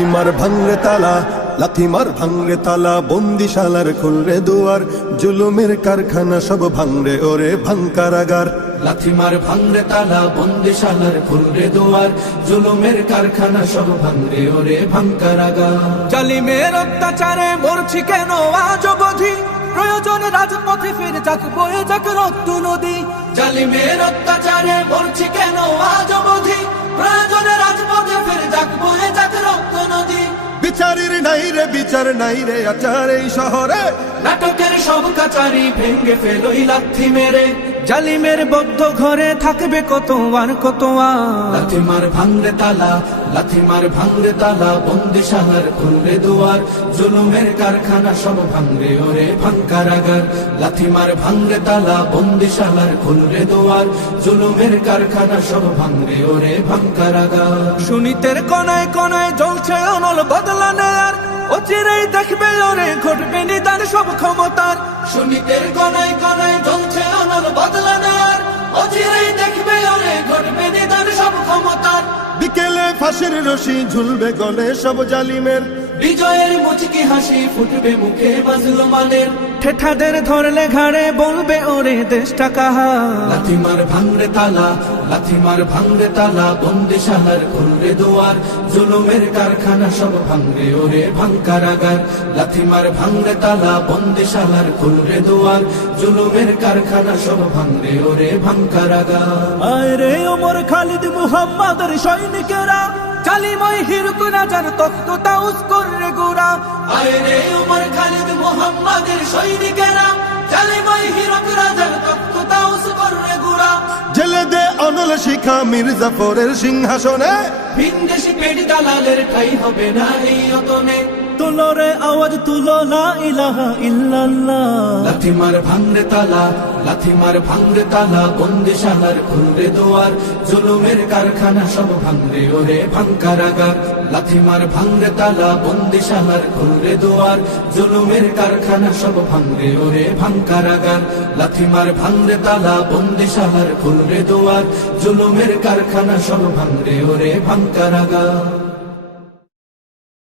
লাথি মার ভাঙরে তালা, লাথি মার ভাঙরে তালা, বন্দিশালার খুলরে দুয়ার, জুলুমের কারখানা সব ভাঙরে ওরে ভাঙ কারাগার। লাথি মার ভাঙরে তালা, বন্দিশালার খুলরে দুয়ার, জুলুমের কারখানা সব ভাঙরে ওরে ভাঙ কারাগার। জালিমের অত্যাচারে মরছি কেন আজ অবধি, প্রয়োজনে রাজপথে ফিরে যাক বয়ে যাক রক্ত নদী। জালিমের অত্যাচারে মরছি কেন আজ অবধি, প্রয়োজনে রাজপথে ফিরে যাক বয়ে যাক রক্ত নদী। বিচারের নাই রে বিচার নাই রে আচার এই শহরে, নাটকের সব কাচারি ভেঙ্গে ফেলোই লাথি মেরে। জালিমের বদ্ধ ঘরে থাকবে কত আর কত আর। লাথি মার ভাঙরে তালা, লাথি মার ভাঙরে তালা, বন্দিশালার খুলরে দুয়ার, জুলুমের কারখানা সব ভাঙরে ওরে ভাঙ কারাগার। লাথি মার ভাঙরে তালা, বন্দিশালার খুলরে দুয়ার, জুলুমের কারখানা সব ভাঙরে ওরে ভাঙ কারাগার। সুনীতের কোনায় কোনায় জ্বলছে অনল বদলা নেয়ার, অচিরেই দেখবে ওরে ঘটবে নিদান সব ক্ষমতার। সুনীতের কোনায় কোনায় জ্বলছে অনল বদলা নেয়ার, অচিরেই দেখবে ওরে ঘটবে নিদান সব ক্ষমতার। বিকেলে ফাঁসির রশি ঝুলবে গলে সব জালিমের, বিজয়ের মুচকি হাসি ফুটবে মুখে মাজলুমানের। ঠেঠাদের ধরলে ঘাড়ে বলবে ওরে দেশটা কাহা। লাথি মার ভাঙরে তালা, লাথি মার ভাঙরে তালা, বন্দিশালার খুলরে দুয়ার, জুলুমের কারখানা সব ভাঙরে ওরে ভাঙ কারাগার। লাথি মার ভাঙরে তালা, বন্দিশালার খুলরে দুয়ার, জুলুমের কারখানা সব ভাঙরে ওরে ভাঙ কারাগার। আয় রে ওমর খালিদ মুহাম্মাদের সৈনিকেরা, জালিময় হিরক রাজার তত্ত্ব তাউস করে গোরা। আয় রে ওমর খালিদ মুহাম্মাদের সৈনিকেরা, জালিময় হিরক রাজার তত্ত্ব তাউস করে গোরা। জেলে দে অনল শিখা মির্জাফরের সিংহাসনে, ভিনদেশি পেট দালালের ঠাই হবে না এই অতনে। তুলো রে আওয়াজ তুলো লা ইলাহা ইল্লাল্লাহ। লাথি মার ভাঙরে তালা, লাথি মার ভাঙরে তালা, বন্দিশালার খুলরে দুয়ার, জুলুমের কারখানা সব ভাঙরে ওরে ভাঙ কারাগার। লাথি মার ভাঙরে তালা, বন্দিশালার খুলরে দুয়ার, জুলুমের কারখানা সব ভাঙরে ওরে ভাঙ কারাগার। লাথি মার ভাঙরে তালা, বন্দিশালার খুলরে দুয়ার, জুলুমের কারখানা সব ভাঙরে ওরে ভাঙ কারাগার।